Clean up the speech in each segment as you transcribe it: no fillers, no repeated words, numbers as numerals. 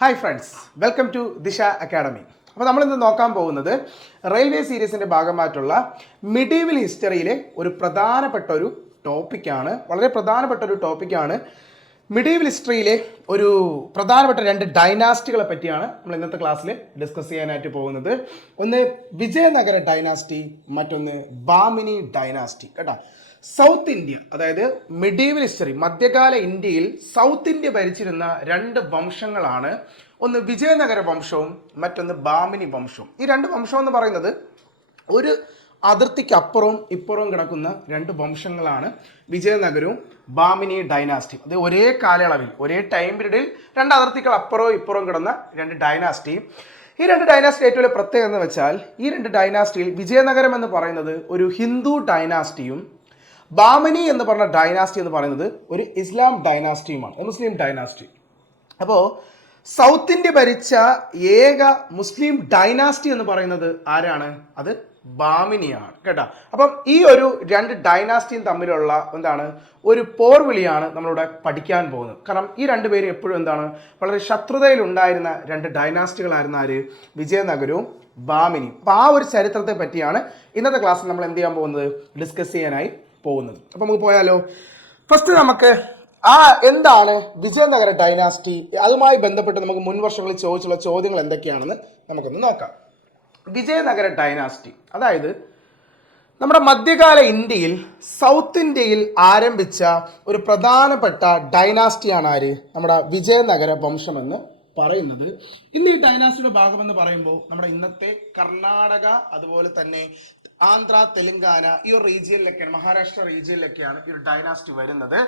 Hi friends, welcome to ദിശ academy. അപ്പോൾ നമ്മളിന്ന് നോക്കാൻ പോകുന്നത് റെയിൽവേ സീരീസിൻ്റെ ഭാഗമായിട്ടുള്ള മിഡീവൽ ഹിസ്റ്ററിയിലെ ഒരു പ്രധാനപ്പെട്ട ഒരു ടോപ്പിക്കാണ്. വളരെ പ്രധാനപ്പെട്ട ഒരു ടോപ്പിക്കാണ്. മിഡീവൽ ഹിസ്റ്ററിയിലെ ഒരു പ്രധാനപ്പെട്ട രണ്ട് ഡൈനാസ്റ്റികളെ പറ്റിയാണ് നമ്മൾ ഇന്നത്തെ ക്ലാസ്സിൽ ഡിസ്കസ് ചെയ്യാനായിട്ട് പോകുന്നത്. ഒന്ന് വിജയനഗര ഡൈനാസ്റ്റി, മറ്റൊന്ന് ബാമിനി ഡൈനാസ്റ്റി. കേട്ടോ, സൗത്ത് ഇന്ത്യ, അതായത് മിഡീവൽ ഹിസ്റ്ററി, മധ്യകാല ഇന്ത്യയിൽ സൗത്ത് ഇന്ത്യ ഭരിച്ചിരുന്ന രണ്ട് വംശങ്ങളാണ്. ഒന്ന് വിജയനഗര വംശവും മറ്റൊന്ന് ബാമിനി വംശവും. ഈ രണ്ട് വംശം എന്ന് പറയുന്നത് ഒരു അതിർത്തിക്ക് അപ്പുറവും ഇപ്പുറവും കിടക്കുന്ന രണ്ട് വംശങ്ങളാണ് വിജയനഗരവും ബാമിനി ഡൈനാസ്റ്റിയും. അത് ഒരേ കാലയളവിൽ, ഒരേ ടൈം പീരീഡിൽ രണ്ട് അതിർത്തികൾ അപ്പുറവും ഇപ്പുറവും കിടന്ന രണ്ട് ഡൈനാസ്റ്റി. ഈ രണ്ട് ഡൈനാസ്റ്റി ഏറ്റവും വലിയ പ്രത്യേകത എന്ന് വെച്ചാൽ, ഈ രണ്ട് ഡൈനാസ്റ്റിയിൽ വിജയനഗരം എന്ന് പറയുന്നത് ഒരു ഹിന്ദു ഡൈനാസ്റ്റിയും ബാമിനി എന്ന് പറഞ്ഞ ഡൈനാസ്റ്റി എന്ന് പറയുന്നത് ഒരു ഇസ്ലാം ഡൈനാസ്റ്റിയുമാണ്, മുസ്ലിം ഡൈനാസ്റ്റി. അപ്പോൾ സൗത്ത് ഇന്ത്യ ഭരിച്ച ഏക മുസ്ലിം ഡൈനാസ്റ്റി എന്ന് പറയുന്നത് ആരാണ്? അത് ബാമിനിയാണ്. കേട്ടോ, അപ്പം ഈ ഒരു രണ്ട് ഡൈനാസ്റ്റിയും തമ്മിലുള്ള ഒരു പോർവിളിയാണ് നമ്മളിവിടെ പഠിക്കാൻ പോകുന്നത്. കാരണം ഈ രണ്ടുപേരും എപ്പോഴും വളരെ ശത്രുതയിലുണ്ടായിരുന്ന രണ്ട് ഡൈനാസ്റ്റികളായിരുന്ന ആര്? വിജയനഗരവും ബാമിനിയും. അപ്പോൾ ആ ഒരു ചരിത്രത്തെ പറ്റിയാണ് ഇന്നത്തെ ക്ലാസ്സിൽ നമ്മൾ എന്ത് ചെയ്യാൻ പോകുന്നത്? ഡിസ്കസ് ചെയ്യാനായി പോകുന്നത്. അപ്പോൾ നമുക്ക് പോയാലോ? ഫസ്റ്റ് നമുക്ക് എന്താണ് വിജയനഗര ഡൈനാസ്റ്റി, അതുമായി ബന്ധപ്പെട്ട് നമുക്ക് മുൻ വർഷങ്ങളിൽ ചോദിച്ചുള്ള ചോദ്യങ്ങൾ എന്തൊക്കെയാണെന്ന് നമുക്കൊന്ന് നോക്കാം. വിജയനഗര ഡൈനാസ്റ്റി, അതായത് നമ്മുടെ മധ്യകാല ഇന്ത്യയിൽ സൗത്ത് ഇന്ത്യയിൽ ആരംഭിച്ച ഒരു പ്രധാനപ്പെട്ട ഡൈനാസ്റ്റിയാണ് ആര്? നമ്മുടെ വിജയനഗര വംശമെന്ന് പറയുന്നത്. ഇന്ന് ഈ ഡൈനാസ്റ്റിയുടെ ഭാഗമെന്ന് പറയുമ്പോൾ നമ്മുടെ ഇന്നത്തെ കർണാടക, അതുപോലെ തന്നെ ആന്ധ്ര, തെലങ്കാന, ഈ ഒരു റീജിയനിലൊക്കെയാണ്, മഹാരാഷ്ട്ര റീജിയനിലൊക്കെയാണ് ഈ ഒരു ഡൈനാസ്റ്റി വരുന്നത്.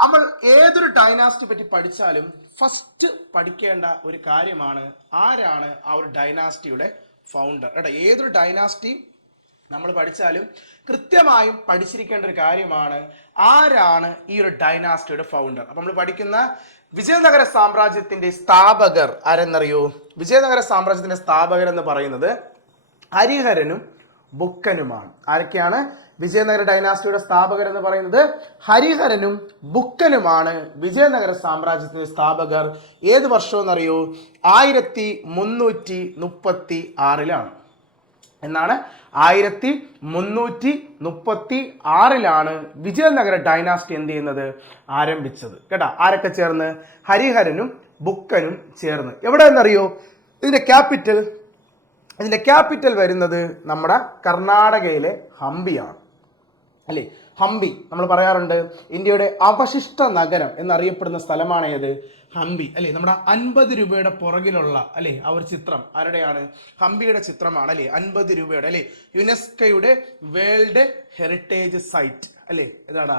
നമ്മൾ ഏതൊരു ഡൈനാസ്റ്റി പറ്റി പഠിച്ചാലും ഫസ്റ്റ് പഠിക്കേണ്ട ഒരു കാര്യമാണ് ആരാണ് ആ ഒരു ഡൈനാസ്റ്റിയുടെ ഫൗണ്ടർ. കേട്ടോ, ഏതൊരു ഡൈനാസ്റ്റി നമ്മൾ പഠിച്ചാലും കൃത്യമായും പഠിച്ചിരിക്കേണ്ട ഒരു കാര്യമാണ് ആരാണ് ഈ ഒരു ഡൈനാസ്റ്റിയുടെ ഫൗണ്ടർ. അപ്പൊ നമ്മൾ പഠിക്കുന്ന വിജയനഗര സാമ്രാജ്യത്തിന്റെ സ്ഥാപകർ ആരെന്നറിയോ? വിജയനഗര സാമ്രാജ്യത്തിന്റെ സ്ഥാപകർ എന്ന് പറയുന്നത് ഹരിഹരനും ബുക്കനുമാണ്. ആരൊക്കെയാണ് വിജയനഗര ഡൈനാസ്റ്റിയുടെ സ്ഥാപകർ എന്ന് പറയുന്നത്? ഹരിഹരനും ബുക്കനുമാണ് വിജയനഗര സാമ്രാജ്യത്തിന്റെ സ്ഥാപകർ. ഏത് വർഷം എന്നറിയോ? 1336 എന്നാണ്. 1336 വിജയനഗര ഡൈനാസ്റ്റി എന്ത് ചെയ്യുന്നത്? ആരംഭിച്ചത്. കേട്ടാ, ആരൊക്കെ ചേർന്ന്? ഹരിഹരനും ബുക്കനും ചേർന്ന്. എവിടെ എന്നറിയോ? ഇതിന്റെ ക്യാപിറ്റൽ വരുന്നത് നമ്മുടെ കർണാടകയിലെ ഹംപിയാണ്. അല്ലേ, ഹംപി നമ്മൾ പറയാറുണ്ട് ഇന്ത്യയുടെ അവശിഷ്ട നഗരം എന്നറിയപ്പെടുന്ന സ്ഥലമാണ് ഏത്? ഹംപി. അല്ലേ, നമ്മുടെ 50 രൂപയുടെ പുറകിലുള്ള അല്ലേ ആ ഒരു ചിത്രം ആരുടെയാണ്? ഹംപിയുടെ ചിത്രമാണ്. അല്ലേ, 50 രൂപയുടെ, അല്ലേ, യുനെസ്കോയുടെ വേൾഡ് ഹെറിറ്റേജ് സൈറ്റ്. അല്ലേ, ഇതാടാ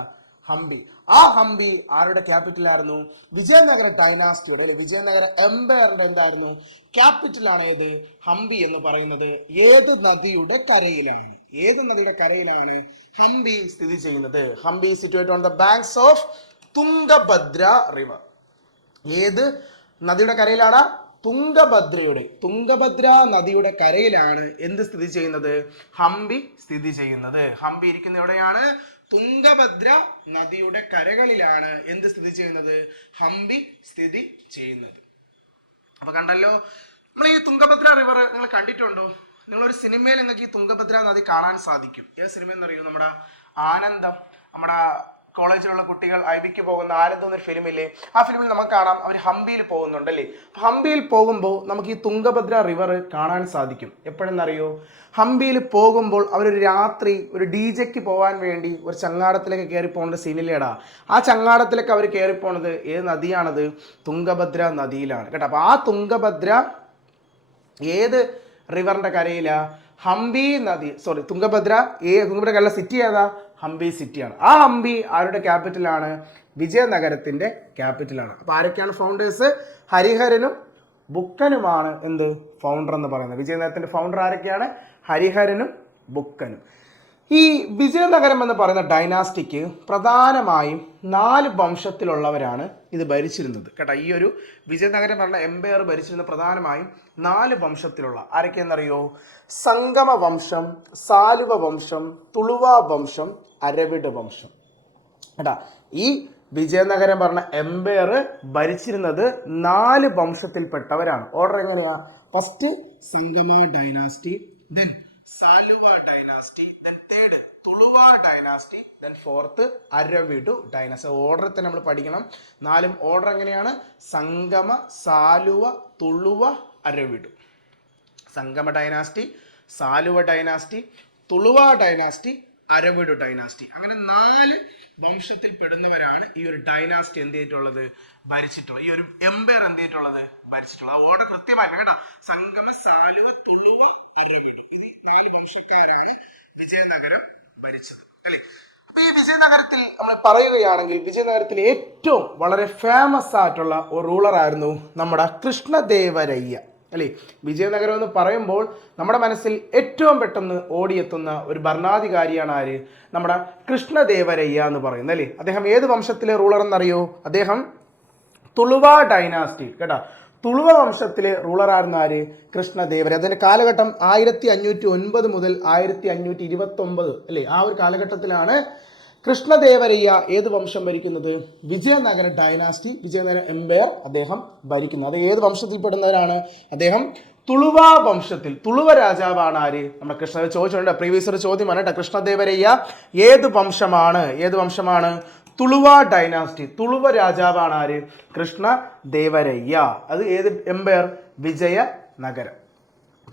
ഹംപി. ആ ഹംപി ആരുടെ ക്യാപിറ്റൽ ആയിരുന്നു? വിജയനഗര ഡൈനാസ്റ്റിയുടെ, അല്ലെ വിജയനഗര എംപയറിന്റെ എന്തായിരുന്നു? ക്യാപിറ്റലാണ് ഏത്? ഹംപി എന്ന് പറയുന്നത്. ഏത് നദിയുടെ കരയിലാണ്? ഹംപി സ്ഥിതി ചെയ്യുന്നത്? Hampi situated on the banks of Tungabhadra river. ഏത് നദിയുടെ കരയിലാണ്? തുംഗഭദ്ര നദിയുടെ കരയിലാണ് എന്ത് സ്ഥിതി ചെയ്യുന്നത്? ഹംപി സ്ഥിതി ചെയ്യുന്നത്. ഹംപി ഇരിക്കുന്ന എവിടെയാണ്? തുംഗഭദ്ര നദിയുടെ കരകളിലാണ് എന്ത് സ്ഥിതി ചെയ്യുന്നത്? ഹംപി സ്ഥിതി ചെയ്യുന്നത്. അപ്പൊ കണ്ടല്ലോ, നമ്മൾ ഈ തുംഗഭദ്ര റിവർ നിങ്ങൾ കണ്ടിട്ടുണ്ടോ? നിങ്ങളൊരു സിനിമയിൽ നിങ്ങൾക്ക് ഈ തുംഗഭദ്ര നദി കാണാൻ സാധിക്കും. ഏത് സിനിമ എന്നറിയൂ? നമ്മുടെ ആനന്ദം. നമ്മുടെ കോളേജിലുള്ള കുട്ടികൾ ഐബിക്ക് പോകുന്ന ആനന്ദം എന്നൊരു ഫിലിമില്ലേ? ആ ഫിലിമിൽ നമുക്ക് കാണാം അവർ ഹംപിയിൽ പോകുന്നുണ്ടല്ലേ. ഹംപിയിൽ പോകുമ്പോൾ നമുക്ക് ഈ തുംഗഭദ്ര റിവർ കാണാൻ സാധിക്കും. എപ്പോഴെന്നറിയോ? ഹംപിയിൽ പോകുമ്പോൾ അവരൊരു രാത്രി ഒരു DJക്ക് പോകാൻ വേണ്ടി ഒരു ചങ്ങാടത്തിലേക്ക് കയറി പോകേണ്ട സീനില്ലേടാ. ആ ചങ്ങാടത്തിലേക്ക് അവർ കയറി പോണത് ഏത് നദിയാണത്? തുംഗഭദ്ര നദിയിലാണ്. കേട്ടോ, അപ്പൊ ആ തുംഗഭദ്ര ഏത് റിവറിന്റെ കരയിലാ? ഹംപി നദി. തുംഗഭദ്ര കരയിലെ സിറ്റി ഏതാ? ഹംപി സിറ്റിയാണ്. ആ ഹംപി ആരുടെ ക്യാപിറ്റലാണ്? വിജയനഗരത്തിന്റെ ക്യാപിറ്റലാണ്. അപ്പൊ ആരൊക്കെയാണ് ഫൗണ്ടേഴ്സ്? ഹരിഹരനും ബുക്കനുമാണ് എന്ത്? ഫൗണ്ടർ എന്ന് പറയുന്നത്. വിജയനഗരത്തിന്റെ ഫൗണ്ടർ ആരൊക്കെയാണ്? ഹരിഹരനും ബുക്കനും. ഈ വിജയനഗരം എന്ന് പറയുന്ന ഡൈനാസ്റ്റിക്ക് പ്രധാനമായും 4 വംശത്തിലുള്ളവരാണ് ഇത് ഭരിച്ചിരുന്നത്. കേട്ടോ, ഈ ഒരു വിജയനഗരം പറഞ്ഞ എംപയർ ഭരിച്ചിരുന്ന പ്രധാനമായും 4 വംശത്തിലുള്ള ആരൊക്കെയെന്നറിയോ? സംഗമ വംശം, സാലുവ വംശം, തുളുവ വംശം, അരവിഡ് വംശം. കേട്ടാ, ഈ വിജയനഗരം പറഞ്ഞ എംപയർ ഭരിച്ചിരുന്നത് 4 വംശത്തിൽപ്പെട്ടവരാണ്. ഓർഡർ എങ്ങനെയാ? First Sangama dynasty, then Saluva dynasty, then third Tuluva dynasty, then fourth Aravidu dynasty. Order തന്നെ നമ്മൾ പഠിക്കണം. 4 ഓർഡർ എങ്ങനെയാണ്? സംഗമ, Saluva, Tuluva, Aravidu. Sangama dynasty, Saluva dynasty, Tuluva dynasty, Aravidu dynasty. അങ്ങനെ 4 വംശത്തിൽ പെടുന്നവരാണ് ഈ ഒരു ഡൈനാസ്റ്റി എന്ത് ചെയ്തിട്ടുള്ളത്? ഭരിച്ചിട്ടുള്ളത്. ഈ ഒരു എംപയർ എന്ത് ചെയ്തിട്ടുള്ളത്? ഭരിച്ചിട്ടുള്ളത്. ആ ഓർഡർ കൃത്യമായിട്ട് കേട്ടോ. സംഗമ, സാലുവ, തുളുവ, അരവിഡു, ഇത് 4 വംശക്കാരാണ് വിജയനഗരം ഭരിച്ചത് അല്ലേ. അപ്പൊ ഈ വിജയനഗരത്തിൽ നമ്മൾ പറയുകയാണെങ്കിൽ വിജയനഗരത്തിൽ ഏറ്റവും വളരെ ഫേമസ് ആയിട്ടുള്ള ഒരു റൂളർ ആയിരുന്നു നമ്മുടെ കൃഷ്ണദേവരയ്യ അല്ലേ. വിജയനഗരം എന്ന് പറയുമ്പോൾ നമ്മുടെ മനസ്സിൽ ഏറ്റവും പെട്ടെന്ന് ഓടിയെത്തുന്ന ഒരു ഭരണാധികാരിയാണ് ആര്? നമ്മുടെ കൃഷ്ണദേവരയ്യ എന്ന് പറയുന്നത് അല്ലേ. അദ്ദേഹം ഏത് വംശത്തിലെ റൂളർ എന്നറിയോ? അദ്ദേഹം തുളുവ ഡൈനാസ്റ്റി കേട്ടോ. തുളുവ വംശത്തിലെ റൂളറായിരുന്നു ആര്? കൃഷ്ണദേവരയ്യ. അതിന്റെ കാലഘട്ടം 1509 മുതൽ 1529 അല്ലേ. ആ ഒരു കാലഘട്ടത്തിലാണ് കൃഷ്ണദേവരയ്യ ഏത് വംശം ഭരിക്കുന്നത്? വിജയനഗര ഡൈനാസ്റ്റി, വിജയനഗര എംപയർ അദ്ദേഹം ഭരിക്കുന്നത്. അത് ഏത് വംശത്തിൽപ്പെടുന്നവരാണ്? അദ്ദേഹം തുളുവ വംശത്തിൽ. തുളുവ രാജാവാണ് ആര്? നമ്മുടെ കൃഷ്ണ ചോദിച്ചിട്ടുണ്ട്, പ്രീവിയസ് ചോദ്യമാണ് കേട്ടോ. കൃഷ്ണദേവരയ്യ ഏത് വംശമാണ്? ഏത് വംശമാണ്? തുളുവ ഡൈനാസ്റ്റി. തുളുവ രാജാവാണ് ആര്? കൃഷ്ണദേവരയ്യ. അത് ഏത് എംപയർ? വിജയനഗരം.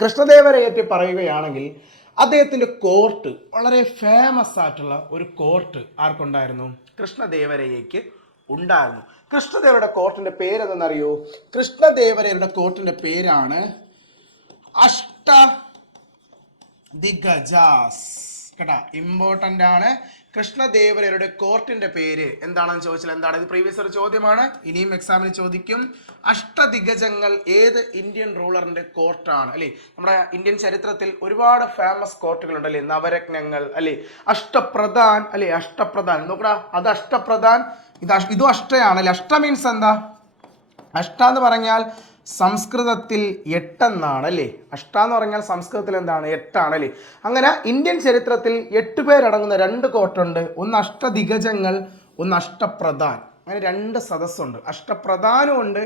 കൃഷ്ണദേവരയ്യയെ പറയുകയാണെങ്കിൽ അദ്ദേഹത്തിന്റെ കോർട്ട് വളരെ ഫേമസ് ആയിട്ടുള്ള ഒരു കോർട്ട് ആർക്കുണ്ടായിരുന്നു? കൃഷ്ണദേവരയ്യക്ക് ഉണ്ടായിരുന്നു. കൃഷ്ണദേവരുടെ കോർട്ടിന്റെ പേര് എന്തെന്നറിയോ? കൃഷ്ണദേവരയുടെ കോർട്ടിന്റെ പേരാണ് അഷ്ടദിഗ്ഗജാസ് കേട്ടാ. ഇമ്പോർട്ടന്റ് ആണ്. കൃഷ്ണദേവരയുടെ കോർട്ടിന്റെ പേര് എന്താണെന്ന് ചോദിച്ചാൽ എന്താണ്? ഇത് പ്രീവിയസ് ഒരു ചോദ്യമാണ്, ഇനിയും എക്സാമിന് ചോദിക്കും. അഷ്ടദിഗ്ഗജങ്ങൾ ഏത് ഇന്ത്യൻ റൂളറിന്റെ കോർട്ടാണ് അല്ലെ? നമ്മുടെ ഇന്ത്യൻ ചരിത്രത്തിൽ ഒരുപാട് ഫേമസ് കോർട്ടുകളുണ്ട് അല്ലെ. നവരത്നങ്ങൾ അല്ലെ, അഷ്ടപ്രധാൻ അല്ലെ. അഷ്ടപ്രധാൻ നോക്കടാ, അത് അഷ്ടപ്രധാൻ, ഇതും അഷ്ടയാണ് അല്ലെ. അഷ്ട മീൻസ് എന്താ? അഷ്ട എന്ന് പറഞ്ഞാൽ സംസ്കൃതത്തിൽ 8 എന്നാണ് അല്ലേ. അഷ്ട എന്ന് പറഞ്ഞാൽ സംസ്കൃതത്തിൽ എന്താണ്? 8 ആണ് അല്ലേ. അങ്ങനെ ഇന്ത്യൻ ചരിത്രത്തിൽ 8 പേരടങ്ങുന്ന 2 കോർട്ടുണ്ട്. ഒന്ന് അഷ്ടദിഗ്ഗജങ്ങൾ, ഒന്ന് അഷ്ടപ്രധാൻ. അങ്ങനെ 2 സദസ്സുണ്ട്. അഷ്ടപ്രധാനും ഉണ്ട്,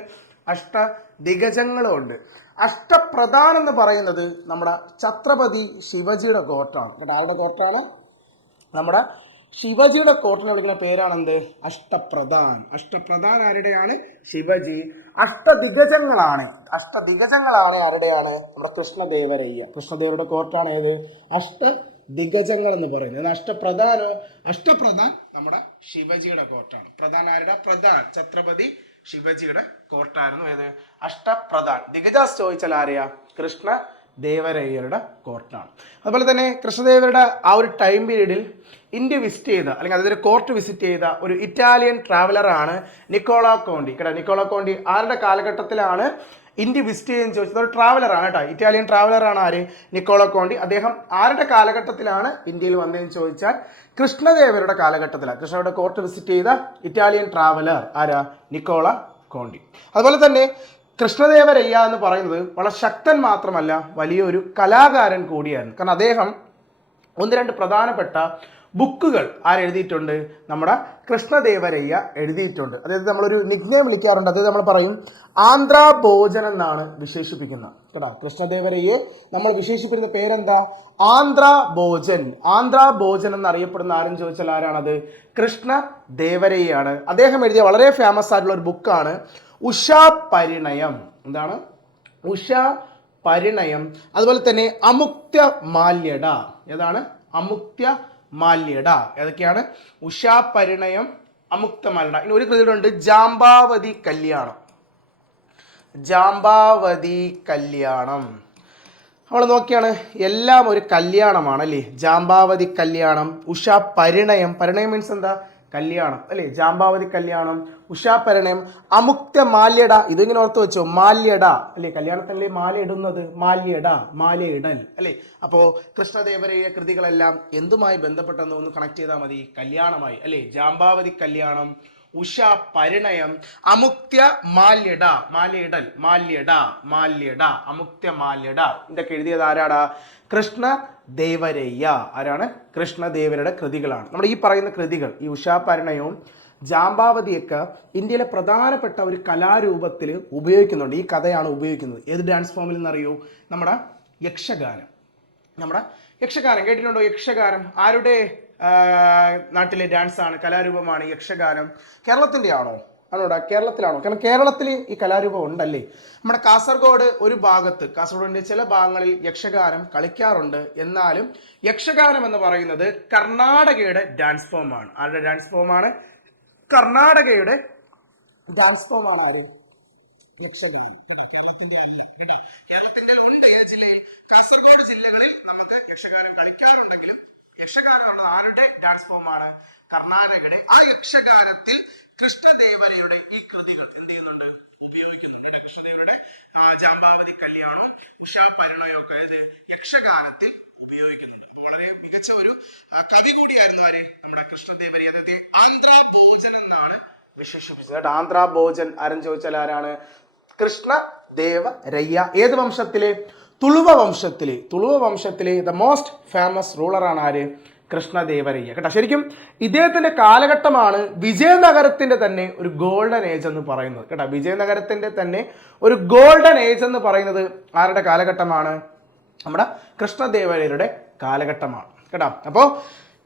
അഷ്ടദിഗ്ഗജങ്ങളും ഉണ്ട്. അഷ്ടപ്രധാൻ എന്ന് പറയുന്നത് നമ്മുടെ ഛത്രപതി ശിവജിയുടെ കോർട്ടാണ് കേട്ടോ. ആരുടെ കോർട്ടാണ്? നമ്മുടെ ശിവജിയുടെ കോർട്ടിനെ വിളിക്കുന്ന പേരാണെന്ത്? അഷ്ടപ്രധാൻ. അഷ്ടപ്രധാൻ ആരുടെയാണ്? ശിവജി. അഷ്ടദിഗ്ഗജങ്ങളാണ് ആരുടെയാണ്? നമ്മുടെ കൃഷ്ണദേവരയ്യ. കൃഷ്ണദേവരുടെ കോർട്ടാണ് ഏത്? അഷ്ടദിഗ്ഗജങ്ങൾ എന്ന് പറയുന്നത്. അഷ്ടപ്രധാനോ? അഷ്ടപ്രധാൻ നമ്മുടെ ശിവജിയുടെ കോർട്ടാണ്. പ്രധാൻ ആരുടെ? പ്രധാൻ ഛത്രപതി ശിവജിയുടെ കോർട്ടായിരുന്നു ഏത്? അഷ്ടപ്രധാൻ. ദിഗ്ഗജാസ് ചോദിച്ചാൽ ആരെയാ? കൃഷ്ണദേവരയ്യരുടെ കോർട്ടാണ്. അതുപോലെ തന്നെ കൃഷ്ണദേവരുടെ ആ ഒരു ടൈം പീരീഡിൽ ഇന്ത്യ വിസിറ്റ് ചെയ്ത അല്ലെങ്കിൽ അതായത് കോർട്ട് വിസിറ്റ് ചെയ്ത ഒരു ഇറ്റാലിയൻ ട്രാവലറാണ് നിക്കോള കോണ്ടി കേട്ടോ. നിക്കോള കോണ്ടി ആരുടെ കാലഘട്ടത്തിലാണ് ഇന്ത്യ വിസിറ്റ് ചെയ്യുന്നത് ചോദിച്ചത്? ഒരു ട്രാവലറാണ് കേട്ടോ. ഇറ്റാലിയൻ ട്രാവലറാണ് ആര്? Nicolo Conti. അദ്ദേഹം ആരുടെ കാലഘട്ടത്തിലാണ് ഇന്ത്യയിൽ വന്നതെന്ന് ചോദിച്ചാൽ കൃഷ്ണദേവരുടെ കാലഘട്ടത്തിലാണ്. കൃഷ്ണയുടെ കോർട്ട് വിസിറ്റ് ചെയ്ത ഇറ്റാലിയൻ ട്രാവലർ ആരാ? Nicolo Conti. അതുപോലെ തന്നെ കൃഷ്ണദേവരയ്യ എന്ന് പറയുന്നത് വളരെ ശക്തൻ മാത്രമല്ല, വലിയൊരു കലാകാരൻ കൂടിയായിരുന്നു. കാരണം അദ്ദേഹം 1-2 പ്രധാനപ്പെട്ട ബുക്കുകൾ ആരെഴുതിയിട്ടുണ്ട്? നമ്മുടെ കൃഷ്ണദേവരയ്യ എഴുതിയിട്ടുണ്ട്. അതായത് നമ്മളൊരു നിക്നെയിം വിളിക്കാറുണ്ട്. അതായത് നമ്മൾ പറയും ആന്ധ്രാഭോജൻ എന്നാണ് വിശേഷിപ്പിക്കുന്നത് കേട്ടോ. കൃഷ്ണദേവരയ്യെ നമ്മൾ വിശേഷിപ്പിക്കുന്ന പേരെന്താ? ആന്ധ്രാഭോജൻ. ആന്ധ്രാഭോജൻ എന്നറിയപ്പെടുന്ന ആരെന്ന് ചോദിച്ചാൽ ആരാണത്? കൃഷ്ണദേവരയ്യാണ്. അദ്ദേഹം എഴുതിയ വളരെ ഫേമസ് ആയിട്ടുള്ള ഒരു ബുക്കാണ് ഉഷാപരിണയം. എന്താണ്? ഉഷാപരിണയം. അതുപോലെ തന്നെ അമുക്തമാല്യട. ഏതാണ്? അമുക്തമാല്യട. ഏതൊക്കെയാണ്? ഉഷാപരിണയം, അമുക്തമാല്യട. ഇനി ഒരു കൃതിയുണ്ട് ജാംബാവതി കല്യാണം. ജാംബാവതി കല്യാണം നമ്മൾ നോക്കിയാണ് എല്ലാം ഒരു കല്യാണമാണ് അല്ലേ. ജാംബാവതി കല്യാണം, ഉഷാപരിണയം. പരിണയം മീൻസ് എന്താ? കല്യാണം അല്ലേ. ജാംബാവതി കല്യാണം, ഉഷാപരിണയം, അമുക്തമാല്യട. ഇതിങ്ങനെ ഓർത്ത് വെച്ചോ, മാല്യട അല്ലേ. കല്യാണത്തിനല്ലേ മാല ഇടുന്നത്? മാല്യട, മാലയിടൽ അല്ലേ. അപ്പോൾ കൃഷ്ണദേവരയ്യ കൃതികളെല്ലാം എന്തുമായി ബന്ധപ്പെട്ടെന്ന് ഒന്ന് കണക്ട് ചെയ്താൽ മതി? കല്യാണമായി അല്ലേ. ജാംബാവതി കല്യാണം, ഉഷാപരിണയം, അമുക്തമാല്യട, മാലയിടൽ, മാല്യട, മാല്യട, അമുക്തമാല്യട. ഇതൊക്കെ എഴുതിയത് ആരാടാ? കൃഷ്ണദേവരയ്യ. ആരാണ്? കൃഷ്ണദേവരുടെ കൃതികളാണ്. നമ്മുടെ ഈ പറയുന്ന കൃതികൾ, ഈ ഉഷാപരിണയവും ജാമ്പാവതിയൊക്കെ ഇന്ത്യയിലെ പ്രധാനപ്പെട്ട ഒരു കലാരൂപത്തിൽ ഉപയോഗിക്കുന്നുണ്ട്. ഈ കഥയാണ് ഉപയോഗിക്കുന്നത്. ഏത് ഡാൻസ് ഫോമിൽ നിന്നറിയോ? നമ്മുടെ യക്ഷഗാനം. നമ്മുടെ യക്ഷഗാനം കേട്ടിട്ടുണ്ടോ? യക്ഷഗാനം ആരുടെ നാട്ടിലെ ഡാൻസ് ആണ്, കലാരൂപമാണ് യക്ഷഗാനം? കേരളത്തിൻ്റെ ആണോ? ആണോടാ, കേരളത്തിലാണോ? കാരണം കേരളത്തിൽ ഈ കലാരൂപം ഉണ്ടല്ലേ. നമ്മുടെ കാസർഗോഡ് ഒരു ഭാഗത്ത്, കാസർഗോഡിന്റെ ചില ഭാഗങ്ങളിൽ യക്ഷഗാനം കളിക്കാറുണ്ട്. എന്നാലും യക്ഷഗാനം എന്ന് പറയുന്നത് കർണാടകയുടെ ഡാൻസ് ഫോമാണ്. ആരുടെ ഡാൻസ് ഫോമാണ്? കർണാടകയുടെ ഡാൻസ് ഫോമാണ് ആര്? യക്ഷഗാനം. കേരളത്തിന്റെ ഉണ്ട് ഏത് ജില്ലയിൽ? കാസർഗോഡ് ജില്ലകളിൽ നമുക്ക് യക്ഷഗാനം കളിക്കാറുണ്ടെങ്കിലും യക്ഷഗാനം ആരുടെ ഡാൻസ് ഫോമാണ്? കർണാടകയുടെ. ആ യക്ഷഗാനത്തിൽ കൃഷ്ണദേവരയുടെ ഈ കൃതികൾ എന്ത് ചെയ്യുന്നുണ്ട്? ഉപയോഗിക്കുന്നുണ്ട്. കൃഷ്ണദേവരുടെ ജാമ്പാവതി കല്യാണം, ഉഷാപരിണയം ഒക്കെ യക്ഷഗാനത്തിൽ ഉപയോഗിക്കുന്നുണ്ട്. വളരെ മികച്ച ഒരു കവി കൂടിയായിരുന്നു ആര്? നമ്മുടെ കൃഷ്ണദേവര. അതായത് ആന്ധ്രാഭോജൻ എന്നാണ് വിശേഷിപ്പിച്ചത്. ആന്ധ്രാഭോജൻ ആരെന്ന് ചോദിച്ചാൽ ആരാണ്? കൃഷ്ണദേവരയ്യ. ഏത് വംശത്തിലെ? തുളുവ വംശത്തിലെ. തുളുവ വംശത്തിലെ ദ മോസ്റ്റ് ഫേമസ് റൂളറാണ് ആര്? കൃഷ്ണദേവരയ്യ. കേട്ടോ, ശരിക്കും ഇദ്ദേഹത്തിന്റെ കാലഘട്ടമാണ് വിജയനഗരത്തിന്റെ തന്നെ ഒരു ഗോൾഡൻ ഏജ് എന്ന് പറയുന്നത്. കേട്ടോ, വിജയനഗരത്തിന്റെ തന്നെ ഒരു ഗോൾഡൻ ഏജ് എന്ന് പറയുന്നത് ആരുടെ കാലഘട്ടമാണ്? നമ്മുടെ കൃഷ്ണദേവരയ്യരുടെ കാലഘട്ടമാണ്. കേട്ടോ, അപ്പോൾ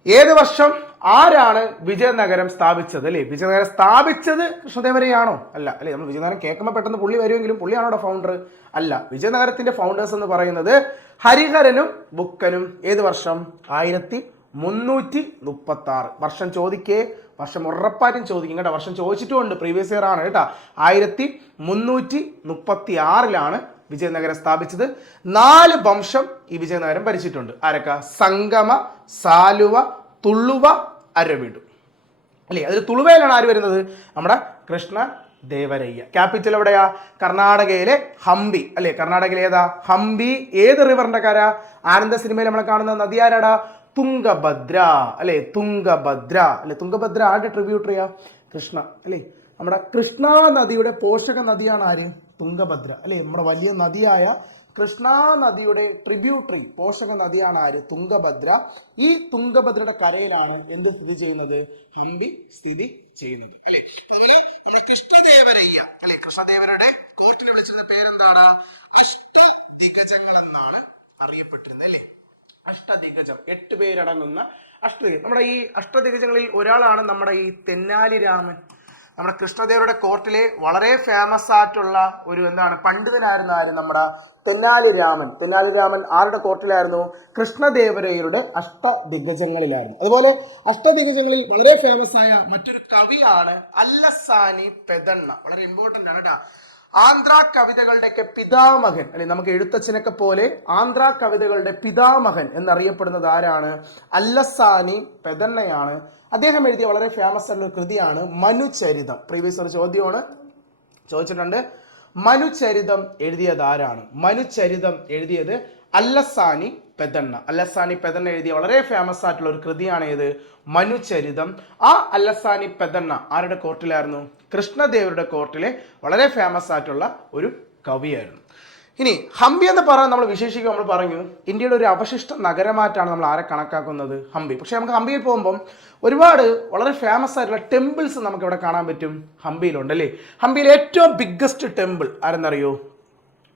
ഏത് വർഷം ആരാണ് വിജയനഗരം സ്ഥാപിച്ചത്? അല്ലേ, വിജയനഗരം സ്ഥാപിച്ചത് കൃഷ്ണദേവരയ്യാണോ? അല്ല അല്ലേ. നമ്മൾ വിജയനഗരം കേൾക്കുമ്പോൾ പെട്ടെന്ന് പുള്ളി വരുമെങ്കിലും പുള്ളിയാണോ ഫൗണ്ടർ? അല്ല. വിജയനഗരത്തിന്റെ ഫൗണ്ടേഴ്സ് എന്ന് പറയുന്നത് ഹരിഹരനും ബുക്കനും. ഏത് വർഷം? 1336. വർഷം ചോദിക്കേ, വർഷം ഉറപ്പായിട്ടും ചോദിക്കും കേട്ടോ. വർഷം ചോദിച്ചിട്ടുമുണ്ട്, പ്രീവിയസ് ഇയർ ആണ് കേട്ടോ. 1336 വിജയനഗരം സ്ഥാപിച്ചത്. 4 വംശം ഈ വിജയനഗരം ഭരിച്ചിട്ടുണ്ട്. ആരൊക്കെ? സംഗമ, സാലുവ, തുളുവ, അരവിടു. അല്ലേ, അതിൽ തുളുവയിലാണ് ആര് വരുന്നത്? നമ്മുടെ കൃഷ്ണദേവരയ്യ. ക്യാപിറ്റൽ എവിടെയാ? കർണാടകയിലെ ഹംപി. അല്ലേ, കർണാടകയിലെ ഏതാ? ഹംപി. ഏത് റിവറിന്റെ കര? ആനന്ദ സിനിമയിൽ നമ്മൾ കാണുന്ന നദി ആരാടാ? തുംഗഭദ്ര. അല്ലെ, തുംഗഭദ്ര. അല്ലെ, തുംഗഭദ്ര ആരുടെ ട്രിബ്യൂട്ടറിയാ? കൃഷ്ണ. അല്ലേ, നമ്മുടെ കൃഷ്ണ നദിയുടെ പോഷക നദിയാണ് ആര്? തുംഗഭദ്ര. അല്ലെ, നമ്മുടെ വലിയ നദിയായ കൃഷ്ണ നദിയുടെ ട്രിബ്യൂട്ടറി പോഷക നദിയാണ് ആര്? തുംഗഭദ്ര. ഈ തുംഗഭദ്രയുടെ കരയിലാണ് എന്ത് സ്ഥിതി ചെയ്യുന്നത്? ഹംപി സ്ഥിതി ചെയ്യുന്നത്. അല്ലെ, അതുപോലെ നമ്മുടെ കൃഷ്ണദേവരയ്യ. അല്ലെ, കൃഷ്ണദേവരുടെ കോർട്ടിനെ വിളിച്ചിരുന്ന പേരെന്താണ്? അഷ്ടദിഗജങ്ങൾ എന്നാണ് അറിയപ്പെട്ടിരുന്നത്. അല്ലേ, അഷ്ടദിഗജം, 8 പേരടങ്ങുന്ന അഷ്ടദിഗജം. നമ്മുടെ ഈ അഷ്ടദിഗജങ്ങളിൽ ഒരാളാണ് നമ്മുടെ ഈ തെന്നാലി രാമൻ. നമ്മുടെ കൃഷ്ണദേവരുടെ കോർട്ടിലെ വളരെ ഫേമസ് ആയിട്ടുള്ള ഒരു പണ്ഡിതനായിരുന്നു ആര്? നമ്മുടെ തെന്നാലി രാമൻ. തെന്നാലി രാമൻ ആരുടെ കോർട്ടിലായിരുന്നു? കൃഷ്ണദേവരയ്യരുടെ അഷ്ടദിഗജങ്ങളിലായിരുന്നു. അതുപോലെ അഷ്ടദിഗജങ്ങളിൽ വളരെ ഫേമസ് ആയ മറ്റൊരു കവിയാണ് അല്ലസാനി പെദണ്ണ. വളരെ ഇമ്പോർട്ടന്റ് ആണ് കേട്ടോ. ആന്ധ്ര കവിതകളുടെയൊക്കെ പിതാമഹൻ, അല്ലെ, നമുക്ക് എഴുത്തച്ഛനൊക്കെ പോലെ ആന്ധ്ര കവിതകളുടെ പിതാമഹൻ എന്നറിയപ്പെടുന്നത് ആരാണ്? അല്ലസാനി പെദണ്ണയാണ്. അദ്ദേഹം എഴുതിയ വളരെ ഫേമസ് ആയിട്ടുള്ള കൃതിയാണ് മനുചരിതം. പ്രീവിയസ് ഒരു ചോദ്യമാണ് ചോദിച്ചിട്ടുണ്ട്. മനുചരിതം എഴുതിയത് ആരാണ്? മനുചരിതം എഴുതിയത് അല്ലസാനി പെദണ്ണ. അല്ലസാനി പെദണ്ണ എഴുതിയ വളരെ ഫേമസ് ആയിട്ടുള്ള ഒരു കൃതിയാണ് ഏത്? മനുചരിതം. ആ അല്ലസാനി പെദണ്ണ ആരുടെ കോർട്ടിലായിരുന്നു? കൃഷ്ണദേവരുടെ കോർട്ടിലെ വളരെ ഫേമസ് ആയിട്ടുള്ള ഒരു കവിയായിരുന്നു. ഇനി ഹംപി എന്ന് പറയാൻ നമ്മൾ വിശേഷിക്കും, നമ്മൾ പറഞ്ഞു ഇന്ത്യയുടെ ഒരു അവശിഷ്ട നഗരമായിട്ടാണ് നമ്മൾ ആരെ കണക്കാക്കുന്നത്? ഹംപി. പക്ഷെ നമുക്ക് ഹംപിയിൽ പോകുമ്പം ഒരുപാട് വളരെ ഫേമസ് ആയിട്ടുള്ള ടെമ്പിൾസ് നമുക്ക് ഇവിടെ കാണാൻ പറ്റും. ഹംപിയിലുണ്ട് അല്ലേ. ഹംപിയിലെ ഏറ്റവും ബിഗ്ഗസ്റ്റ് ടെമ്പിൾ ആരെന്നറിയോ?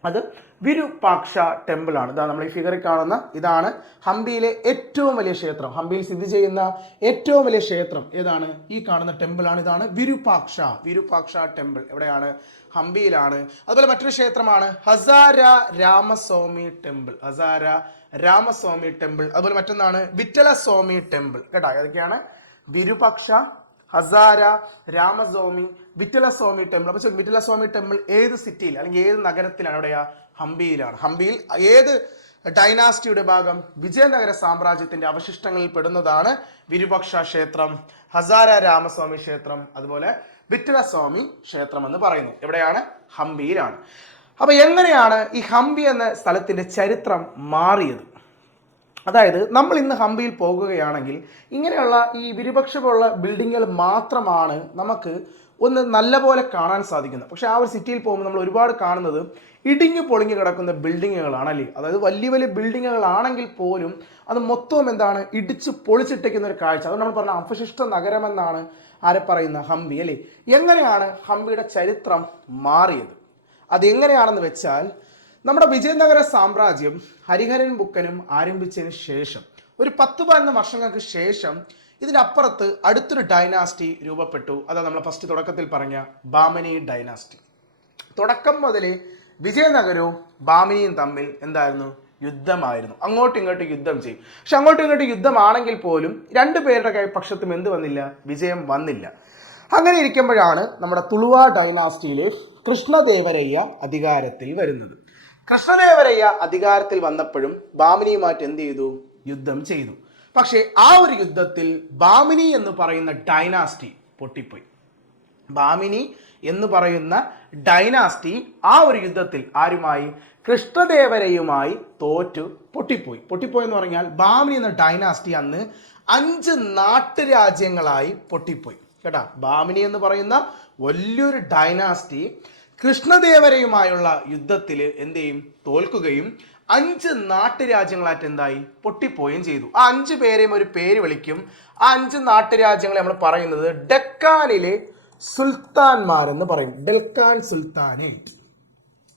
അത് വിരൂപാക്ഷ ടെമ്പിൾ ആണ്. ഇതാ നമ്മൾ ഈ ഫിഗറിൽ കാണുന്ന ഇതാണ് ഹംപിയിലെ ഏറ്റവും വലിയ ക്ഷേത്രം. ഹംപിയിൽ സ്ഥിതി ചെയ്യുന്ന ഏറ്റവും വലിയ ക്ഷേത്രം ഏതാണ്? ഈ കാണുന്ന ടെമ്പിൾ ആണ്. ഇതാണ് വിരൂപാക്ഷ ടെമ്പിൾ. എവിടെയാണ്? ഹംപിയിലാണ്. അതുപോലെ മറ്റൊരു ക്ഷേത്രമാണ് ഹസാര രാമസ്വാമി ടെമ്പിൾ. ഹസാര രാമസ്വാമി ടെമ്പിൾ. അതുപോലെ മറ്റൊന്നാണ് വിറ്റലസ്വാമി ടെമ്പിൾ. കേട്ടോ, ഏതൊക്കെയാണ്? വിരൂപാക്ഷ, ഹസാര, രാമസ്വാമി, വിറ്റലസ്വാമി ടെമ്പിൾ. അപ്പൊ വിറ്റലസ്വാമി ടെമ്പിൾ ഏത് സിറ്റിയിൽ അല്ലെങ്കിൽ ഏത് നഗരത്തിലാണ്? എവിടെയാ? ഹംപിയിലാണ്. ഹംപിയിൽ ഏത് ഡൈനാസ്റ്റിയുടെ ഭാഗം? വിജയനഗര സാമ്രാജ്യത്തിന്റെ അവശിഷ്ടങ്ങളിൽ പെടുന്നതാണ് വിരൂപാക്ഷ ക്ഷേത്രം, ഹസാര രാമസ്വാമി ക്ഷേത്രം, അതുപോലെ വിറ്റലസ്വാമി ക്ഷേത്രം എന്ന് പറയുന്നത്. എവിടെയാണ്? ഹംപിയിലാണ്. അപ്പൊ എങ്ങനെയാണ് ഈ ഹംപി എന്ന സ്ഥലത്തിന്റെ ചരിത്രം മാറിയത്? അതായത് നമ്മൾ ഇന്ന് ഹംപിയിൽ പോകുകയാണെങ്കിൽ ഇങ്ങനെയുള്ള ഈ വിരൂപാക്ഷമുള്ള ബിൽഡിങ്ങുകൾ മാത്രമാണ് നമുക്ക് ഒന്ന് നല്ലപോലെ കാണാൻ സാധിക്കുന്നത്. പക്ഷെ ആ ഒരു സിറ്റിയിൽ പോകുമ്പോൾ നമ്മൾ ഒരുപാട് കാണുന്നത് ഇടിഞ്ഞു പൊളിഞ്ഞു കിടക്കുന്ന ബിൽഡിങ്ങുകളാണ് അല്ലേ. അതായത് വലിയ വലിയ ബിൽഡിങ്ങുകളാണെങ്കിൽ പോലും അത് മൊത്തവും എന്താണ്, ഇടിച്ച് പൊളിച്ചിട്ടേക്കുന്ന ഒരു കാഴ്ച. അതുകൊണ്ട് നമ്മൾ പറഞ്ഞ അവശിഷ്ട നഗരമെന്നാണ് ആരെ പറയുന്ന, ഹംപി അല്ലേ. എങ്ങനെയാണ് ഹംപിയുടെ ചരിത്രം മാറിയത്? അതെങ്ങനെയാണെന്ന് വെച്ചാൽ, നമ്മുടെ വിജയനഗര സാമ്രാജ്യം ഹരിഹരൻ ബുക്കനും ആരംഭിച്ചതിന് ശേഷം ഒരു 10-12 വർഷങ്ങൾക്ക് ശേഷം ഇതിനപ്പുറത്ത് അടുത്തൊരു ഡൈനാസ്റ്റി രൂപപ്പെട്ടു. അതാണ് നമ്മൾ ഫസ്റ്റ് തുടക്കത്തിൽ പറഞ്ഞ ബാമനി ഡൈനാസ്റ്റി. തുടക്കം മുതൽ വിജയനഗരവും ബാമിനിയും തമ്മിൽ എന്തായിരുന്നു, യുദ്ധമായിരുന്നു. അങ്ങോട്ടും ഇങ്ങോട്ടും യുദ്ധം ചെയ്യും. പക്ഷെ അങ്ങോട്ടും ഇങ്ങോട്ടും യുദ്ധമാണെങ്കിൽ പോലും രണ്ടുപേരുടെ പക്ഷത്തും എന്ത് വന്നില്ല, വിജയം വന്നില്ല. അങ്ങനെ ഇരിക്കുമ്പോഴാണ് നമ്മുടെ തുളുവ ഡൈനാസ്റ്റിയിലെ കൃഷ്ണദേവരയ്യ അധികാരത്തിൽ വരുന്നത്. കൃഷ്ണദേവരയ്യ അധികാരത്തിൽ വന്നപ്പോഴും ബാമിനിയുമായിട്ട് എന്ത് ചെയ്തു, യുദ്ധം ചെയ്തു. പക്ഷേ ആ ഒരു യുദ്ധത്തിൽ ബാമിനി എന്ന് പറയുന്ന ഡൈനാസ്റ്റി പൊട്ടിപ്പോയി. ബാമിനി എന്ന് പറയുന്ന ഡൈനാസ്റ്റി ആ ഒരു യുദ്ധത്തിൽ ആരുമായി, കൃഷ്ണദേവരയുമായി തോറ്റു പൊട്ടിപ്പോയി. പൊട്ടിപ്പോയെന്ന് പറഞ്ഞാൽ ബാമിനി എന്ന ഡൈനാസ്റ്റി അന്ന് 5 നാട്ടുരാജ്യങ്ങളായി പൊട്ടിപ്പോയി കേട്ടാ. ബാമിനി എന്ന് പറയുന്ന വലിയൊരു ഡൈനാസ്റ്റി കൃഷ്ണദേവരയുമായുള്ള യുദ്ധത്തിൽ എന്ത് ചെയ്യും, തോൽക്കുകയും 5 നാട്ടുരാജ്യങ്ങളായിട്ട് എന്തായി, പൊട്ടിപ്പോവുകയും ചെയ്തു. ആ 5 പേരെയും ഒരു പേര് വിളിക്കും. ആ 5 നാട്ടുരാജ്യങ്ങളെ നമ്മൾ പറയുന്നത് ഡെക്കാനിലെ സുൽത്താൻമാരെന്ന് പറയും. ഡെൽക്കാൻ സുൽത്താനേറ്റ്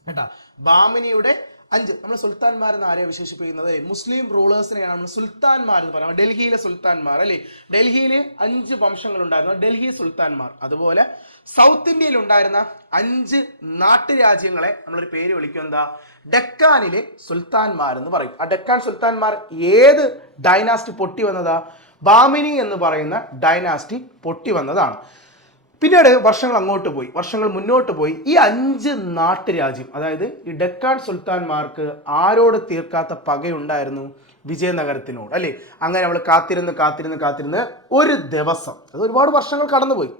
കേട്ടാ. ബാമിനിയുടെ 5 നമ്മൾ സുൽത്താൻമാരെന്ന് ആരെയാണ് വിശേഷിപ്പിക്കുന്നത്, മുസ്ലിം റൂളേഴ്സിനെയാണ് നമ്മൾ സുൽത്താൻമാർ എന്ന് പറയുന്നത്. ഡൽഹിയിലെ സുൽത്താൻമാർ അല്ലേ. ഡൽഹിയിൽ 5 വംശങ്ങൾ ഉണ്ടായിരുന്നു, ഡൽഹി സുൽത്താൻമാർ. അതുപോലെ സൗത്ത് ഇന്ത്യയിൽ ഉണ്ടായിരുന്ന 5 നാട്ടുരാജ്യങ്ങളെ നമ്മളൊരു പേര് വിളിക്കും, എന്താ, ഡെക്കാനിലെ സുൽത്താൻമാർ എന്ന് പറയും. ആ ഡെക്കാൻ സുൽത്താൻമാർ ഏത് ഡൈനാസ്റ്റി പൊട്ടി വന്നതാ, ബാമിനി എന്ന് പറയുന്ന ഡൈനാസ്റ്റി പൊട്ടി വന്നതാണ്. പിന്നീട് വർഷങ്ങൾ അങ്ങോട്ട് പോയി, വർഷങ്ങൾ മുന്നോട്ട് പോയി. ഈ 5 നാട്ടുരാജ്യം, അതായത് ഈ ഡെക്കാൻ സുൽത്താൻമാർക്ക് ആരോട് തീർക്കാത്ത പകയുണ്ടായിരുന്നു, വിജയനഗരത്തിനോട് അല്ലേ. അങ്ങനെ നമ്മൾ കാത്തിരുന്ന് ഒരു ദിവസം, അത് ഒരുപാട് വർഷങ്ങൾ കടന്നുപോയി,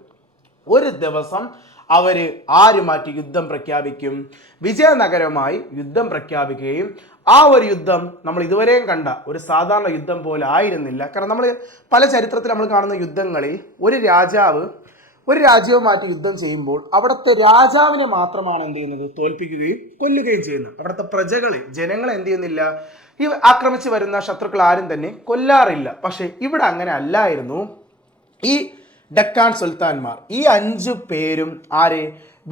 ഒരു ദിവസം അവര് ആരുമാറ്റി യുദ്ധം പ്രഖ്യാപിക്കും, വിജയനഗരവുമായി യുദ്ധം പ്രഖ്യാപിക്കുകയും ആ ഒരു യുദ്ധം നമ്മൾ ഇതുവരെയും കണ്ട ഒരു സാധാരണ യുദ്ധം പോലെ ആയിരുന്നില്ല. കാരണം നമ്മൾ പല ചരിത്രത്തിൽ നമ്മൾ കാണുന്ന യുദ്ധങ്ങളിൽ ഒരു രാജ്യവുമായിട്ട് യുദ്ധം ചെയ്യുമ്പോൾ അവിടുത്തെ രാജാവിനെ മാത്രമാണ് എന്ത് ചെയ്യുന്നത്, തോൽപ്പിക്കുകയും കൊല്ലുകയും ചെയ്യുന്നത്. അവിടുത്തെ ജനങ്ങളെ എന്ത് ചെയ്യുന്നില്ല, ഈ ആക്രമിച്ച് വരുന്ന ശത്രുക്കൾ ആരും തന്നെ കൊല്ലാറില്ല. പക്ഷെ ഇവിടെ അങ്ങനെ അല്ലായിരുന്നു. ഈ ഡെക്കാൻ സുൽത്താൻമാർ ഈ 5 പേരും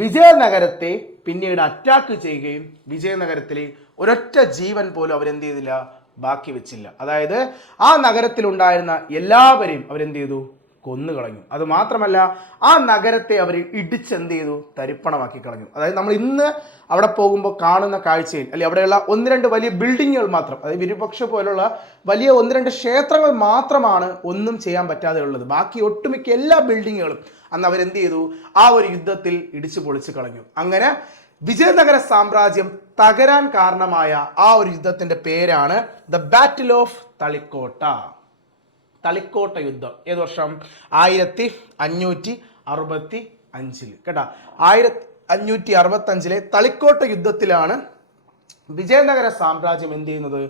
വിജയനഗരത്തെ പിന്നീട് അറ്റാക്ക് ചെയ്യുകയും വിജയനഗരത്തിലെ ഒരൊറ്റ ജീവൻ പോലും അവരെന്ത് ചെയ്തില്ല, ബാക്കി വെച്ചില്ല. അതായത് ആ നഗരത്തിലുണ്ടായിരുന്ന എല്ലാവരെയും അവരെന്ത് ചെയ്തു, കൊന്നുകളഞ്ഞു. അത് മാത്രമല്ല ആ നഗരത്തെ അവർ ഇടിച്ചെന്ത് ചെയ്തു, തരിപ്പണമാക്കി കളഞ്ഞു. അതായത് നമ്മൾ ഇന്ന് അവിടെ പോകുമ്പോൾ കാണുന്ന കാഴ്ചയിൽ അല്ലെ, അവിടെയുള്ള 1-2 വലിയ ബിൽഡിങ്ങുകൾ മാത്രം, അതായത് വിരൂപക്ഷ പോലുള്ള വലിയ 1-2 ക്ഷേത്രങ്ങൾ മാത്രമാണ് ഒന്നും ചെയ്യാൻ പറ്റാതെ ഉള്ളത്. ബാക്കി ഒട്ടുമിക്ക എല്ലാ ബിൽഡിങ്ങുകളും അന്ന് അവരെന്ത് ചെയ്തു, ആ ഒരു യുദ്ധത്തിൽ ഇടിച്ചു പൊളിച്ചു കളഞ്ഞു. അങ്ങനെ വിജയനഗര സാമ്രാജ്യം തകരാൻ കാരണമായ ആ ഒരു യുദ്ധത്തിന്റെ പേരാണ് the battle of Talikota. Talikota യുദ്ധം ഏത് വർഷം, 1565 കേട്ടാ. 1565 തളിക്കോട്ട യുദ്ധത്തിലാണ് വിജയനഗര സാമ്രാജ്യം എന്ത് ചെയ്യുന്നത്,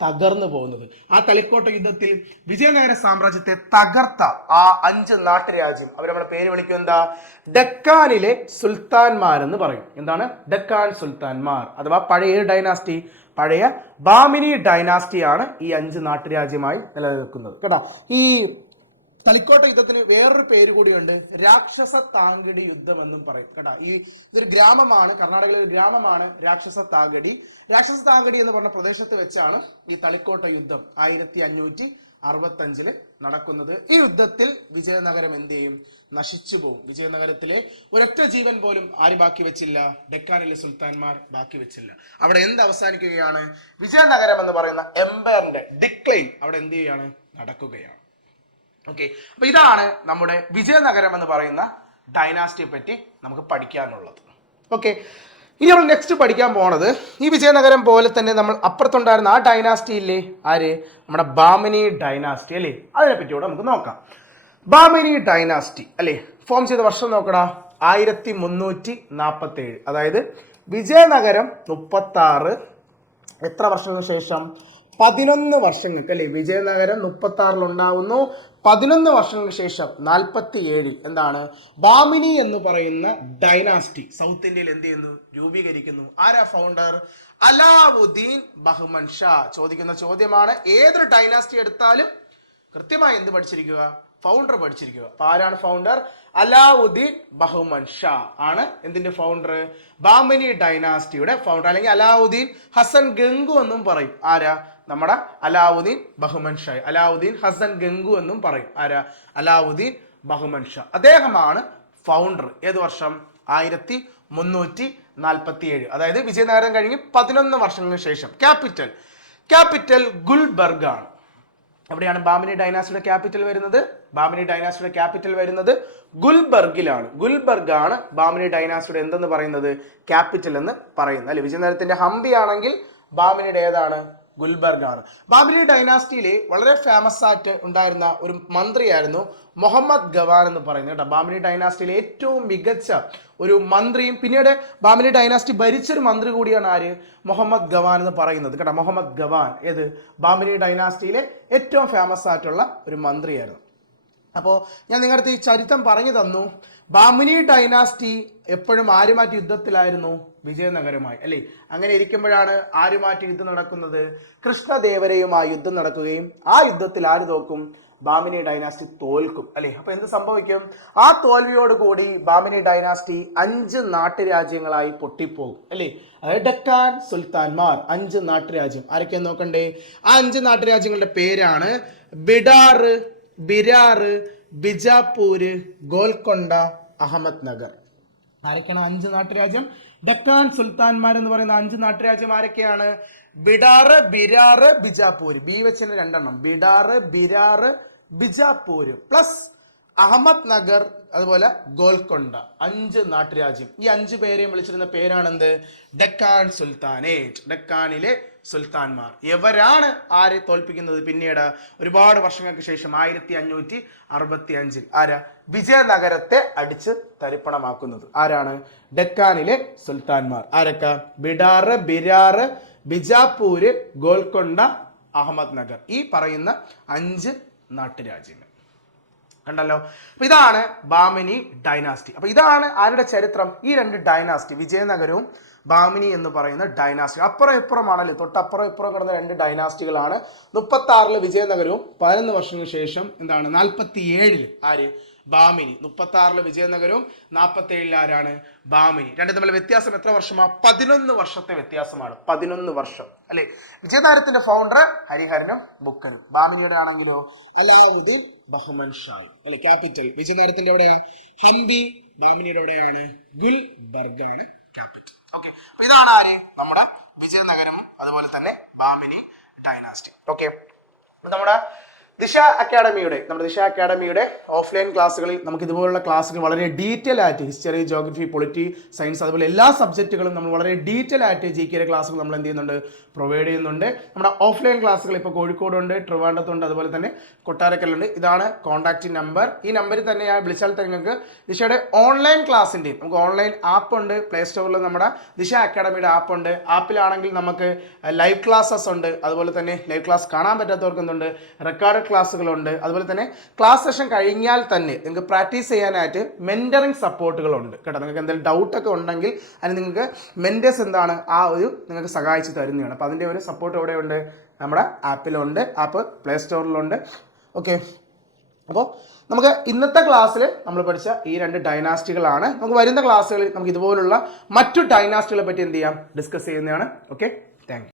തകർന്നു പോകുന്നത്. ആ തളിക്കോട്ട യുദ്ധത്തിൽ വിജയനഗര സാമ്രാജ്യത്തെ തകർത്ത ആ 5 നാട്ടുരാജ്യം അവർ നമ്മളെ പേര് വിളിക്കും, എന്താ, ഡെക്കാനിലെ സുൽത്താൻമാരെന്ന് പറയും. എന്താണ്, ഡെക്കാൻ സുൽത്താൻമാർ അഥവാ പഴയ ഡൈനാസ്റ്റി, പഴയ ബാമിനി ഡൈനാസ്റ്റിയാണ് ഈ 5 നാട്ടുരാജ്യമായി നിലനിൽക്കുന്നത് കേട്ടാ. ഈ തളിക്കോട്ട യുദ്ധത്തിന് വേറൊരു പേര് കൂടിയുണ്ട്, രാക്ഷസ താങ്കടി യുദ്ധം എന്നും പറയും കേട്ടാ. ഇതൊരു ഗ്രാമമാണ്, കർണാടകയിലെ ഒരു ഗ്രാമമാണ് രാക്ഷസ താങ്കടി. രാക്ഷസ താങ്കടി എന്ന് പറഞ്ഞ പ്രദേശത്ത് വെച്ചാണ് ഈ തളിക്കോട്ട യുദ്ധം 1565 നടക്കുന്നത്. ഈ യുദ്ധത്തിൽ വിജയനഗരം എന്ത് ചെയ്യും, നശിച്ചു പോകും. വിജയനഗരത്തിലെ ഒരൊറ്റ ജീവൻ പോലും ആര് ബാക്കി വെച്ചില്ല, ഡെക്കാനിലെ സുൽത്താൻമാർ ബാക്കി വെച്ചില്ല. അവിടെ എന്ത് അവസാനിക്കുകയാണ്, വിജയനഗരം എന്ന് പറയുന്ന എംപയറിന്റെ ഡിക്ലൈൻ അവിടെ എന്ത് ചെയ്യാണ്, നടക്കുകയാണ്. ഓക്കെ, അപ്പൊ ഇതാണ് നമ്മുടെ വിജയനഗരം എന്ന് പറയുന്ന ഡൈനാസ്റ്റിയെ പറ്റി നമുക്ക് പഠിക്കാനുള്ളത്. ഓക്കെ, ഇനി നമ്മൾ നെക്സ്റ്റ് പഠിക്കാൻ പോണത് ഈ വിജയനഗരം പോലെ തന്നെ നമ്മൾ അപ്പുറത്തുണ്ടായിരുന്ന ആ ഡൈനാസ്റ്റി ഇല്ലേ, നമ്മുടെ ബാമിനി ഡൈനാസ്റ്റി അല്ലേ, അതിനെ പറ്റിയോടെ നമുക്ക് നോക്കാം. ബാമിനി ഡൈനാസ്റ്റി അല്ലേ ഫോം ചെയ്ത വർഷം നോക്കടാ, 1347. അതായത് വിജയനഗരം 36 എത്ര വർഷങ്ങൾക്ക് ശേഷം, 11 വർഷങ്ങൾക്ക് അല്ലേ. വിജയനഗരം 36 ഉണ്ടാവുന്നു, 11 വർഷങ്ങൾക്ക് ശേഷം 47 എന്താണ് ബാമിനി എന്ന് പറയുന്ന ഡൈനാസ്റ്റി സൗത്ത് ഇന്ത്യയിൽ എന്ത് ചെയ്യുന്നു, രൂപീകരിക്കുന്നു. ആരാ ഫൗണ്ടർ? അലാവുദ്ദീൻ ബഹ്മൻ ഷാ. ചോദിക്കുന്ന ചോദ്യമാണ്. ഏതൊരു ഡൈനാസ്റ്റി എടുത്താലും കൃത്യമായി എന്ത് പഠിച്ചിരിക്കുക? ഫൗണ്ടർ പഠിച്ചിരിക്കുക. അപ്പൊ ആരാണ് ഫൗണ്ടർ? അലാവുദ്ദീൻ ബഹ്മൻ ഷാ ആണ് എന്തിന്റെ ഫൗണ്ടർ? ബാമിനി ഡൈനാസ്റ്റിയുടെ ഫൗണ്ടർ. അല്ലെങ്കിൽ അലാവുദ്ദീൻ ഹസൻ ഗംഗു എന്നും പറയും. ആരാ? നമ്മുടെ അലാവുദ്ദീൻ ബഹ്മൻ ഷാ. അലാവുദ്ദീൻ ഹസൻ ഗംഗു എന്നും പറയും. ആരാ? അലാവുദ്ദീൻ ബഹ്മൻ ഷാ. അദ്ദേഹമാണ് ഫൗണ്ടർ. ഏത് വർഷം? 1347. അതായത് വിജയനഗരം കഴിഞ്ഞ് 11 വർഷങ്ങൾക്ക് ശേഷം. ക്യാപിറ്റൽ ഗുൽബർഗ് ആണ്. എവിടെയാണ് ബാമിനി ഡൈനാസ്റ്റിയുടെ ക്യാപിറ്റൽ വരുന്നത്? ബാമിനി ഡൈനാസ്റ്റിയുടെ ക്യാപിറ്റൽ വരുന്നത് ഗുൽബർഗിലാണ്. ഗുൽബർഗ് ആണ് ബാമിനി ഡൈനാസ്റ്റിയുടെ എന്തെന്ന് പറയുന്നത്? ക്യാപിറ്റൽ എന്ന് പറയുന്നത്. അല്ലെ, വിജയനഗരത്തിന്റെ ഹംപി ആണെങ്കിൽ ബാമിനിയുടെ ഏതാണ്? ഗുൽബർഗ് ആണ്. ബാമിനി ഡൈനാസ്റ്റിയിലെ വളരെ ഫേമസ് ആയിട്ട് ഉണ്ടായിരുന്ന ഒരു മന്ത്രിയായിരുന്നു മുഹമ്മദ് ഗവാൻ എന്ന് പറയുന്നത് കേട്ടോ. ബാമിനി ഡൈനാസ്റ്റിയിലെ ഏറ്റവും മികച്ച ഒരു മന്ത്രിയും പിന്നീട് ബാമിനി ഡൈനാസ്റ്റി ഭരിച്ചൊരു മന്ത്രി കൂടിയാണ് ആര്? മുഹമ്മദ് ഗവാൻ എന്ന് പറയുന്നത് കേട്ടോ. മുഹമ്മദ് ഗവാൻ ഏത്? ബാമിനി ഡൈനാസ്റ്റിയിലെ ഏറ്റവും ഫേമസ് ആയിട്ടുള്ള ഒരു മന്ത്രിയായിരുന്നു. അപ്പോൾ ഞാൻ നിങ്ങളുടെ ഈ ചരിത്രം പറഞ്ഞു തന്നു. ബാമിനി ഡൈനാസ്റ്റി എപ്പോഴും ആരുമാറ്റി യുദ്ധത്തിലായിരുന്നു? വിജയനഗരമായി. അല്ലേ? അങ്ങനെ ഇരിക്കുമ്പോഴാണ് ആരുമാറ്റി യുദ്ധം നടക്കുന്നത്? കൃഷ്ണദേവരയുമായി യുദ്ധം നടക്കുകയും ആ യുദ്ധത്തിൽ ആര് തോക്കും? ബാമിനി ഡൈനാസ്റ്റി തോൽക്കും. അല്ലെ? അപ്പൊ എന്ത് സംഭവിക്കും? ആ തോൽവിയോട് കൂടി ബാമിനി ഡൈനാസ്റ്റി 5 നാട്ടുരാജ്യങ്ങളായി പൊട്ടിപ്പോകും. അല്ലേ? അതായത് ഡെക്കാൻ സുൽത്താൻമാർ 5 നാട്ടുരാജ്യം. ആരൊക്കെയെന്ന് നോക്കണ്ടേ? ആ 5 നാട്ടുരാജ്യങ്ങളുടെ പേരാണ് ബിഡാർ, ബിരാർ, ബിജാപൂര്, ഗോൽക്കൊണ്ട, അഹമ്മദ് നഗർ. ആരൊക്കെയാണ് 5 നാട്ടുരാജ്യം? ഡെക്കാൻ സുൽത്താൻമാർ എന്ന് പറയുന്ന 5 നാട്ടുരാജ്യം ആരൊക്കെയാണ്? ബിഡാർ, ബിരാർ, ബിജാപൂര്. ബി വെച്ചിന് 2 എണ്ണം. ബിഡാർ, ബിരാർ, ബിജാപൂര് പ്ലസ് അഹമ്മദ് നഗർ, അതുപോലെ ഗോൽക്കൊണ്ട. 5 നാട്ടുരാജ്യം. ഈ 5 പേരെയും വിളിച്ചിരുന്ന പേരാണ് എന്ത്? ഡെക്കാൻ സുൽത്താനേറ്റ്. ഡെക്കാനിലെ സുൽത്താൻമാർ. ഇവരാണ് ആരെ തോൽപ്പിക്കുന്നത്? പിന്നീട് ഒരുപാട് വർഷങ്ങൾക്ക് ശേഷം 1565 ആരാ? വിജയനഗരത്തെ അടിച്ച് തരിപ്പണമാക്കുന്നത്. ആരാണ്? ഡെക്കാനിലെ സുൽത്താൻമാർ. ആരൊക്കെ? ബിഡാർ, ബിരാർ, ബിജാപൂര്, ഗോൽക്കൊണ്ട, അഹമ്മദ് നഗർ. ഈ പറയുന്ന 5 നാട്ടുരാജ്യങ്ങൾ കണ്ടല്ലോ. അപ്പൊ ഇതാണ് ബാമിനി ഡൈനാസ്റ്റി. അപ്പൊ ഇതാണ് ആരുടെ ചരിത്രം? ഈ 2 ഡൈനാസ്റ്റി, വിജയനഗരവും ബാമിനി എന്ന് പറയുന്ന ഡൈനാസ്റ്റി. അപ്പുറം ഇപ്പുറമാണല്ലോ, തൊട്ടപ്പുറം ഇപ്പുറം കിടന്ന 2 ഡൈനാസ്റ്റികളാണ്. 36 വിജയനഗരവും 11 വർഷങ്ങൾക്ക് ശേഷം എന്താണ് 47 ആര്? ബാമിനി. 36 വിജയനഗരവും 47 ആരാണ്? ബാമിനി. രണ്ടും തമ്മിൽ വ്യത്യാസം എത്ര വർഷമാണ്? 11 വർഷത്തെ വ്യത്യാസമാണ്. 11 വർഷം. അല്ലെ? വിജയനഗരത്തിന്റെ ഫൗണ്ടർ ഹരിഹരനും ബുക്കനും. ബാമിനിയുടെ ആണെങ്കിലോ അലാവുദ്ദീൻ ബഹ്മൻ ഷാ. അല്ലെ? ക്യാപിറ്റൽ വിജയനഗരത്തിന്റെ എവിടെ? ഹംപി. ബാമിനിയുടെ എവിടെയാണ്? ഗുൽബർഗ് ആണ് ക്യാപിറ്റൽ. ഓക്കെ, അപ്പൊ ഇതാണ് ആര്? നമ്മുടെ വിജയനഗരവും അതുപോലെ തന്നെ ബാമിനി ഡൈനാസ്റ്റി. ഓക്കെ, നമ്മുടെ ദിശ അക്കാഡമിയുടെ ഓഫ്ലൈൻ ക്ലാസ്സുകളിൽ നമുക്ക് ഇതുപോലുള്ള ക്ലാസ്സുകൾ വളരെ ഡീറ്റെയിൽ ആയിട്ട് ഹിസ്റ്ററി, ജോഗ്രഫി, പൊളിറ്റി, സയൻസ്, അതുപോലെ എല്ലാ സബ്ജക്റ്റുകളും നമ്മൾ വളരെ ഡീറ്റെയിൽ ആയിട്ട് GK ക്ലാസ്സുകൾ നമ്മൾ എന്ത് ചെയ്യുന്നുണ്ട്? പ്രൊവൈഡ് ചെയ്യുന്നുണ്ട്. നമ്മുടെ ഓഫ്ലൈൻ ക്ലാസ്സുകൾ ഇപ്പോൾ കോഴിക്കോടുണ്ട്, ട്രിവാൻഡ്രത്തുണ്ട്, അതുപോലെ തന്നെ കൊട്ടാരക്കലുണ്ട്. ഇതാണ് കോൺടാക്റ്റ് നമ്പർ. ഈ നമ്പറിൽ തന്നെ വിളിച്ചാൽ തന്നെ നിങ്ങൾക്ക് ദിശയുടെ ഓൺലൈൻ ക്ലാസ്സിൻ്റെയും നമുക്ക് ഓൺലൈൻ ആപ്പ് ഉണ്ട്. പ്ലേ സ്റ്റോറിൽ നമ്മുടെ ദിശ അക്കാഡമിയുടെ ആപ്പ് ഉണ്ട്. ആപ്പിലാണെങ്കിൽ നമുക്ക് ലൈവ് ക്ലാസ്സസ് ഉണ്ട്. അതുപോലെ തന്നെ ലൈവ് ക്ലാസ് കാണാൻ പറ്റാത്തവർക്ക് എന്തുണ്ട്? റെക്കോർഡ് ക്ലാസ്സുകളുണ്ട്. അതുപോലെ തന്നെ ക്ലാസ് സെഷൻ കഴിഞ്ഞാൽ തന്നെ നിങ്ങൾക്ക് പ്രാക്ടീസ് ചെയ്യാനായിട്ട് മെന്ററിങ് സപ്പോർട്ടുകളുണ്ട് കേട്ടോ. നിങ്ങൾക്ക് എന്തെങ്കിലും ഡൗട്ടൊക്കെ ഉണ്ടെങ്കിൽ അതിന് നിങ്ങൾക്ക് മെന്റേഴ്സ് എന്താണ് നിങ്ങൾക്ക് സഹായിച്ച് തരുന്നതാണ്. അപ്പോൾ അതിൻ്റെ ഒരു സപ്പോർട്ട് എവിടെയുണ്ട്? നമ്മുടെ ആപ്പിലുണ്ട്. ആപ്പ് പ്ലേ സ്റ്റോറിലുണ്ട്. ഓക്കെ, അപ്പോൾ നമുക്ക് ഇന്നത്തെ ക്ലാസ്സിൽ നമ്മൾ പഠിച്ച ഈ 2 ഡൈനാസ്റ്റികളാണ്. നമുക്ക് വരുന്ന ക്ലാസ്സുകളിൽ നമുക്ക് ഇതുപോലുള്ള മറ്റു ഡൈനാസ്റ്റികളെ പറ്റി എന്ത് ചെയ്യാം? ഡിസ്കസ് ചെയ്യുന്നതാണ്. Okay, thank you.